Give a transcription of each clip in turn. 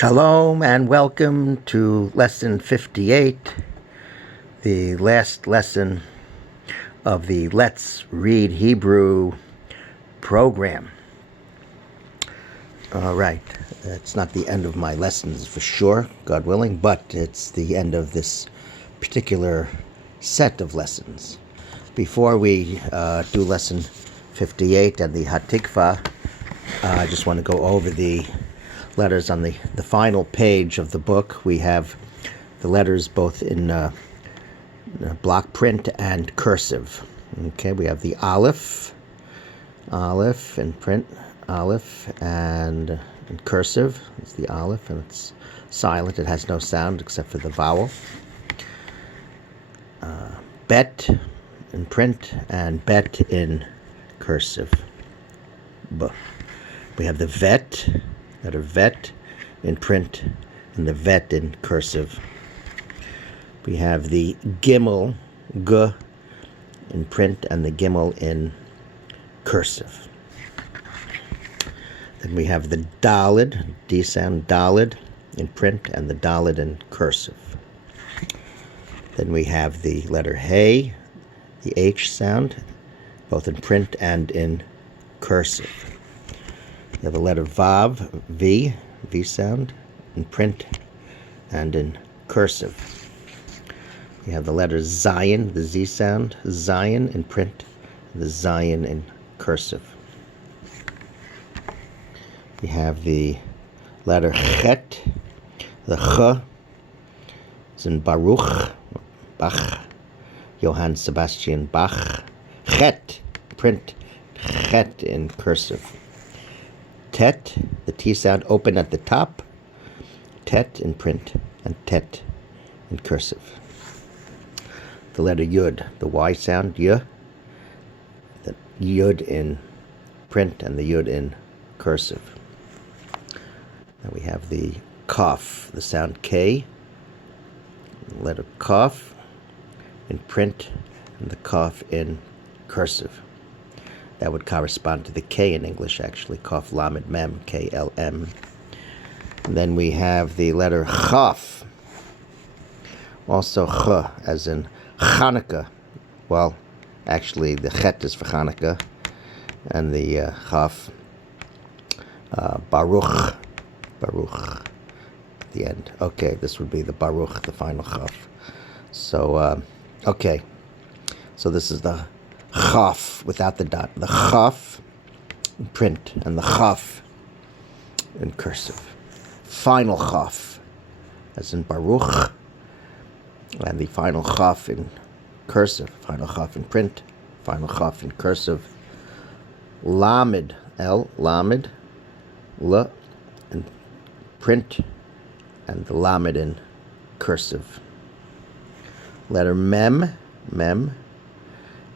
Shalom and welcome to lesson 58, the last lesson of the Let's Read Hebrew program. All right, it's not the end of my lessons for sure, God willing, but it's the end of this particular set of lessons. Before we do lesson 58 and the HATIKVAH, I just want to go over the letters on the final page of the book. We have the letters both in block print and cursive. Okay, we have the Aleph in print, Aleph, and in cursive, it's the Aleph, and it's silent. It has no sound except for the vowel. Bet in print and bet in cursive. We have the vet, letter vet in print, and the vet in cursive. We have the gimel, g, in print, and the gimel in cursive. Then we have the dalid, D sound, dalid in print, and the dalid in cursive. Then we have the letter hey, the H sound, both in print and in cursive. We have the letter vav, V, V sound, in print and in cursive. We have the letter zayin, the Z sound, zayin in print, the zayin in cursive. We have the letter chet, the ch, is in Baruch, Bach, Johann Sebastian Bach. Chet, print, chet in cursive. Tet, the T sound open at the top, tet in print, and tet in cursive. The letter yud, the Y sound, y, the yud in print and the yud in cursive. Then we have the kaf, the sound K, the letter kaf in print and the kaf in cursive. That would correspond to the K in English, actually. Kaf lamed mem, K-L-M. And then we have the letter chaf. Also ch, as in Chanukah. Well, actually, the chet is for Chanukah. And the chaf, Baruch. Baruch, at the end. Okay, this would be the Baruch, the final chaf. So, okay. So this is the chaf without the dot. The chaf in print and the chaf in cursive. Final chaf, as in Baruch, and the final chaf in cursive. Final chaf in print, final chaf in cursive. Lamed, L, lamed, L in print, and the lamed in cursive. Letter mem, mem,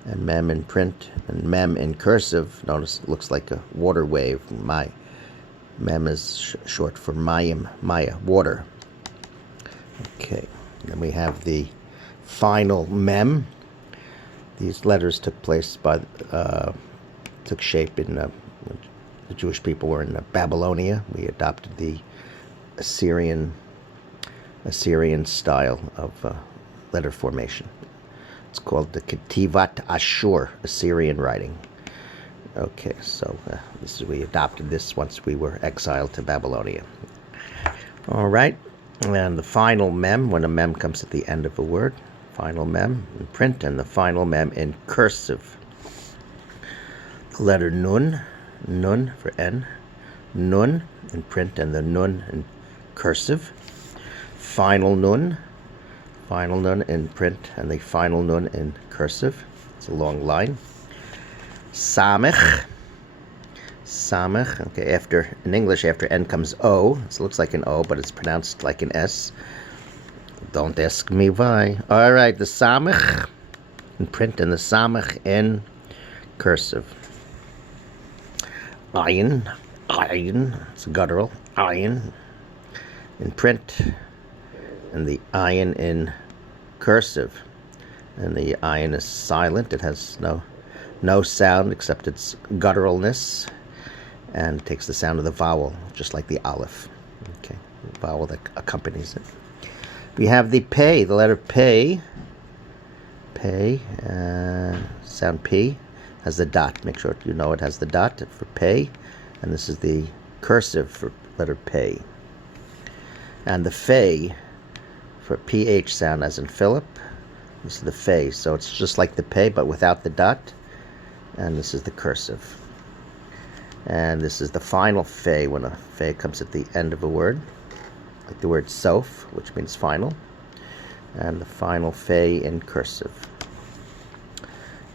and mem in print and mem in cursive. Notice it looks like a water wave. Mem is short for mayim, maya, water. Okay, then we have the final mem. These letters took shape in the Jewish people were in Babylonia. We adopted the Assyrian style of letter formation. It's called the Ketivat Ashur, Assyrian writing. Okay, so we adopted this once we were exiled to Babylonia. All right, and the final mem, when a mem comes at the end of a word, final mem in print and the final mem in cursive. The letter nun, nun for N, nun in print and the nun in cursive. Final nun in print and the final nun in cursive. It's a long line. Samech, okay, in English after N comes O. So it looks like an O, but it's pronounced like an S. Don't ask me why. All right, the samech in print and the samech in cursive. Ayin, it's a guttural, ayin in print, and the ayin in cursive. And the ayin is silent. It has no sound except its gutturalness, and takes the sound of the vowel, just like the aleph. Okay, the vowel that accompanies it. We have the pay, the letter pay. Pay, sound P, has the dot. Make sure you know it has the dot for pay. And this is the cursive for letter pay. And the fay for PH sound, as in Philip. This is the fay. So it's just like the pay, but without the dot. And this is the cursive. And this is the final fay, when a fay comes at the end of a word, like the word sof, which means final. And the final fay in cursive.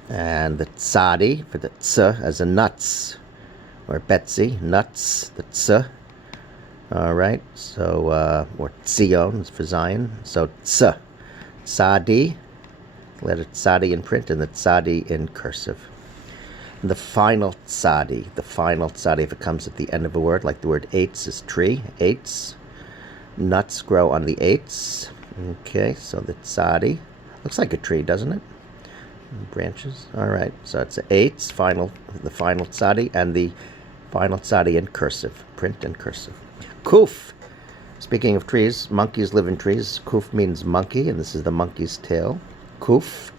And the tzadi for the ts as in nuts, or Betsy, nuts, the ts. All right, so, or tzion is for Zion. So ts, tzadi, letter tzadi in print, and the tzadi in cursive. And the final tzadi, if it comes at the end of a word, like the word eitz is tree, eitz. Nuts grow on the eitz. Okay, so the tzadi looks like a tree, doesn't it? Branches. All right, so it's eitz, the final tzadi, and the final tzadi in cursive, print and cursive. Kuf. Speaking of trees, monkeys live in trees. Kuf means monkey, and this is the monkey's tail. Kuf,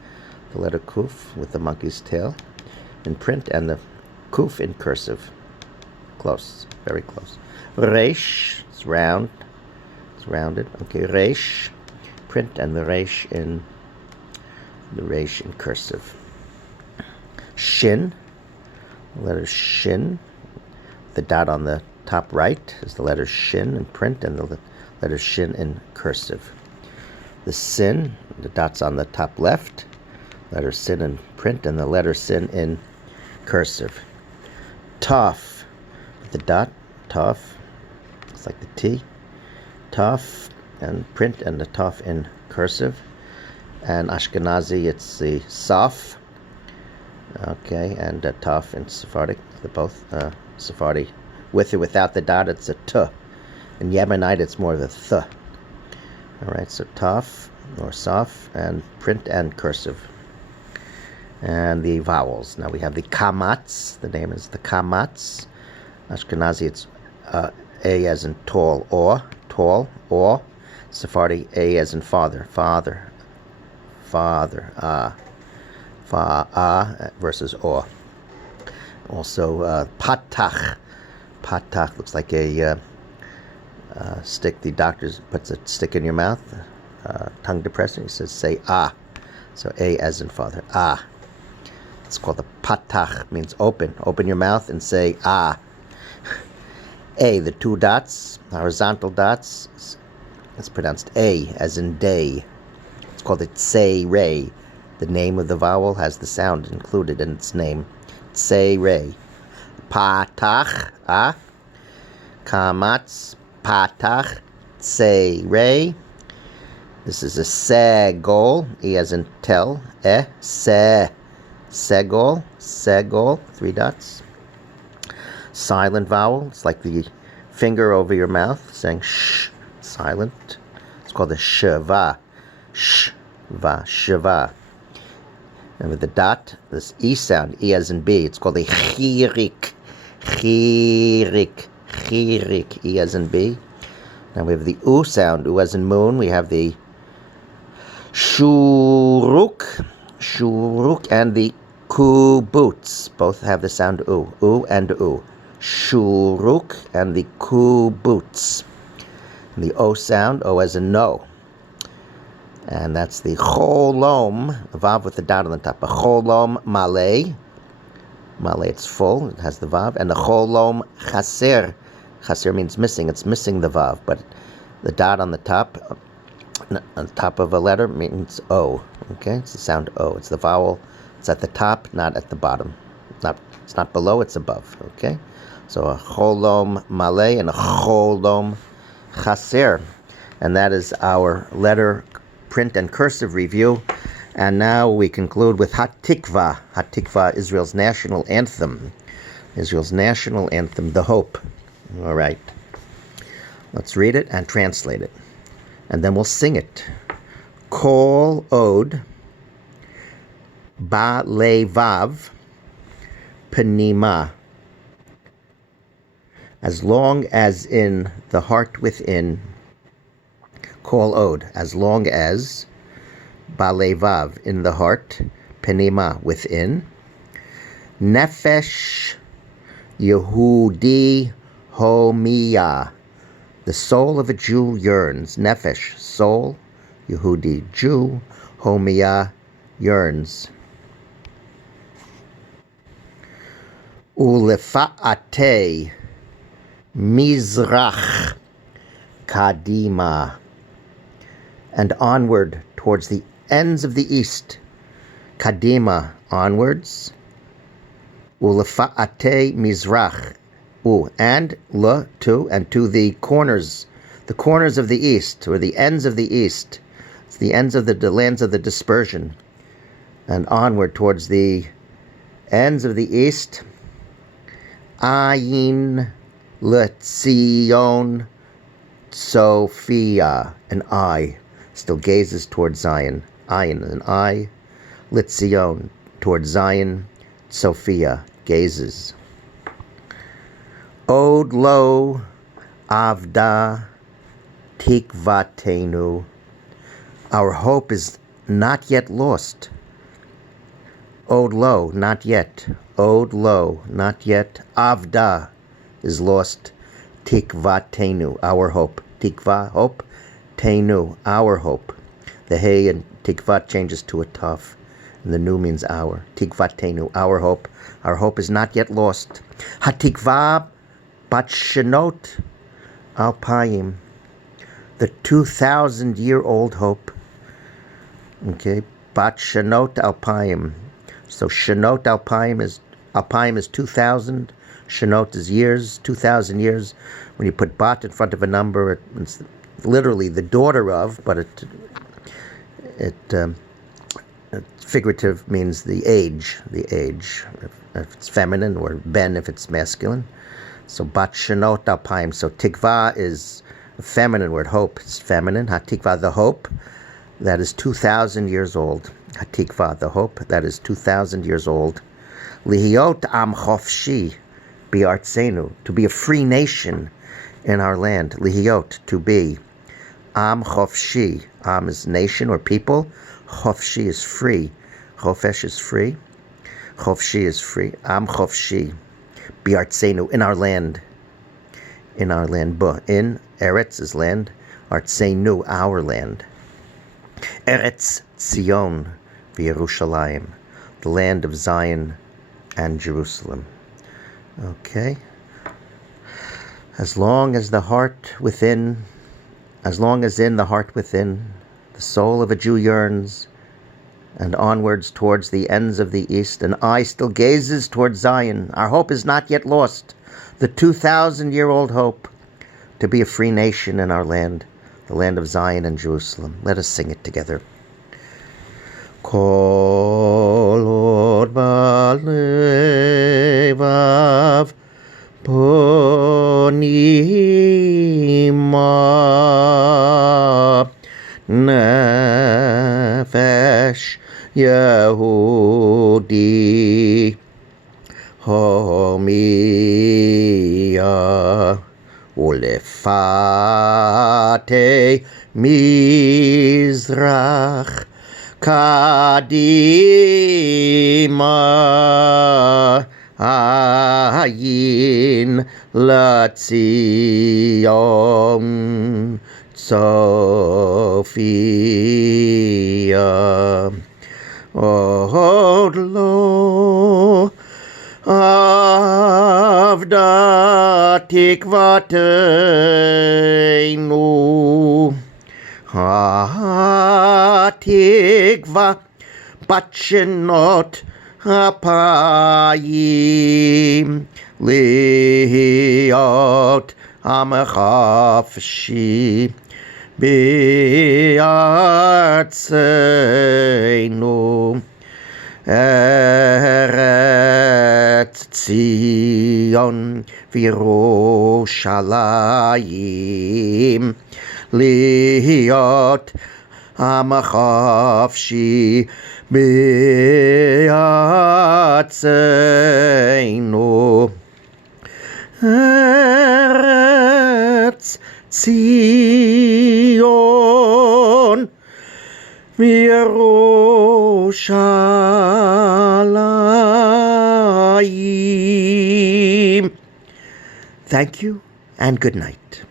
the letter kuf with the monkey's tail in print, and the kuf in cursive. Close, very close. Reish, it's round, it's rounded. Okay, reish, print, and the reish in cursive. Shin, the letter shin, the dot on the top right is the letter shin in print, and the letter shin in cursive. The sin, the dot's on the top left, letter sin in print, and the letter sin in cursive. Taf, the dot, taf, it's like the T. Taf and print, and the taf in cursive. And Ashkenazi, it's the saf. Okay, and taf in Sephardic, they're both Sephardi. With or without the dot, it's a t. In Yemenite, it's more of a th. All right, so taf or saf, and print and cursive. And the vowels. Now we have the kamats. The name is the kamats. Ashkenazi, it's A as in tall, or. Sephardi, A as in father, versus or. Also, patach. Patach looks like a stick. The doctor puts a stick in your mouth, tongue depressing. He says, say ah. So A as in father, ah. It's called a patach, means open. Open your mouth and say ah. A, the two dots, horizontal dots, it's pronounced A as in day. It's called a tsei-rei. The name of the vowel has the sound included in its name. Tsei-rei. Patach, ah. Kamats, patach, tsei-rei. This is a segol, E as in tell, segol, three dots. Silent vowel, it's like the finger over your mouth, saying shh, silent. It's called the shva, shva. And with the dot, this E sound, E as in B, it's called the chirik, E as in B. Now we have the U sound, U as in moon. We have the shuruk, and the kubutz. Both have the sound U and U. Shuruk and the kubutz. And the O sound, O as in no. And that's the cholom, the vav with the dot on the top. A cholom malay. Malay, it's full, it has the vav. And the cholom chaser. Chaser means missing, it's missing the vav. But the dot on the top of a letter means O. Okay, it's the sound O. It's the vowel. It's at the top, not at the bottom. It's not below, it's above. Okay, so a cholom malay and a cholom chaser. And that is our letter, print, and cursive review. And now we conclude with HATIKVAH. HATIKVAH, Israel's national anthem. Israel's national anthem, the hope. All right. Let's read it and translate it. And then we'll sing it. Kol od ba levav panima As long as in the heart within, call od, as long as, balevav, in the heart, penima, within, nefesh Yehudi homia, the soul of a Jew yearns. Nefesh, soul, Yehudi, Jew, homia, yearns. Ulefaate mizrach kadima, and onward towards the ends of the east. Kadima, onwards. Ulefaate mizrach, and le, to, and to the corners of the east, or the ends of the east. It's the ends of the lands of the dispersion. And onward towards the ends of the east. Ayin Letzion Sophia, an eye still gazes towards Zion. Ayin, an eye. Letzion, towards Zion. Sophia, gazes. Od lo avda tikvatenu, our hope is not yet lost. Od lo, not yet. Od lo, not yet. Avda is lost. Tikvatenu, our hope. Tikva, hope. Tenu, our hope. The hey and tikvat changes to a taf, and the nu means our. Tikvatenu, our hope. Our hope is not yet lost. Hatikvah bat shenot alpayim, the 2,000-year-old hope. Okay, bat shenot alpayim. So shenot alpayim is 2,000. Shenot is years, 2,000 years. When you put bat in front of a number, it's literally the daughter of, but it figurative means the age. If it's feminine, or ben if it's masculine. So bat shenot alpayim. So tikva is a feminine word. Hope is feminine. Hatikvah, the hope that is 2,000 years old. Hatikvah, the hope that is 2,000 years old. Lihiot am chofshi bi'artzenu, to be a free nation in our land. Lihiot, to be. Am chofshi, am is nation or people. Chofshi is free. Chofesh is free. Chofshi is free. Am chofshi bi'artzenu, in our land. In our land. In, Eretz is land. Artzenu, our land. Eretz Zion v'Yerushalayim, the land of Zion and Jerusalem. Okay. As long as the heart within, as long as in the heart within, the soul of a Jew yearns, and onwards towards the ends of the east, an eye still gazes towards Zion. Our hope is not yet lost. The 2,000-year-old hope to be a free nation in our land, the land of Zion and Jerusalem. Let us sing it together. Kol od balevav ponima nefesh Yehudi homia ulefate mizrach kadima ayin latzion Sophia. Od lo avda tikvatenu, hatikvah bat shenot apayim, liot amachafshi bi'artzenu, Eretz Zion v'Yerushalayim, liot amachafshi bi'artzenu, Eretz Zion Yerushalayim. Thank you and good night.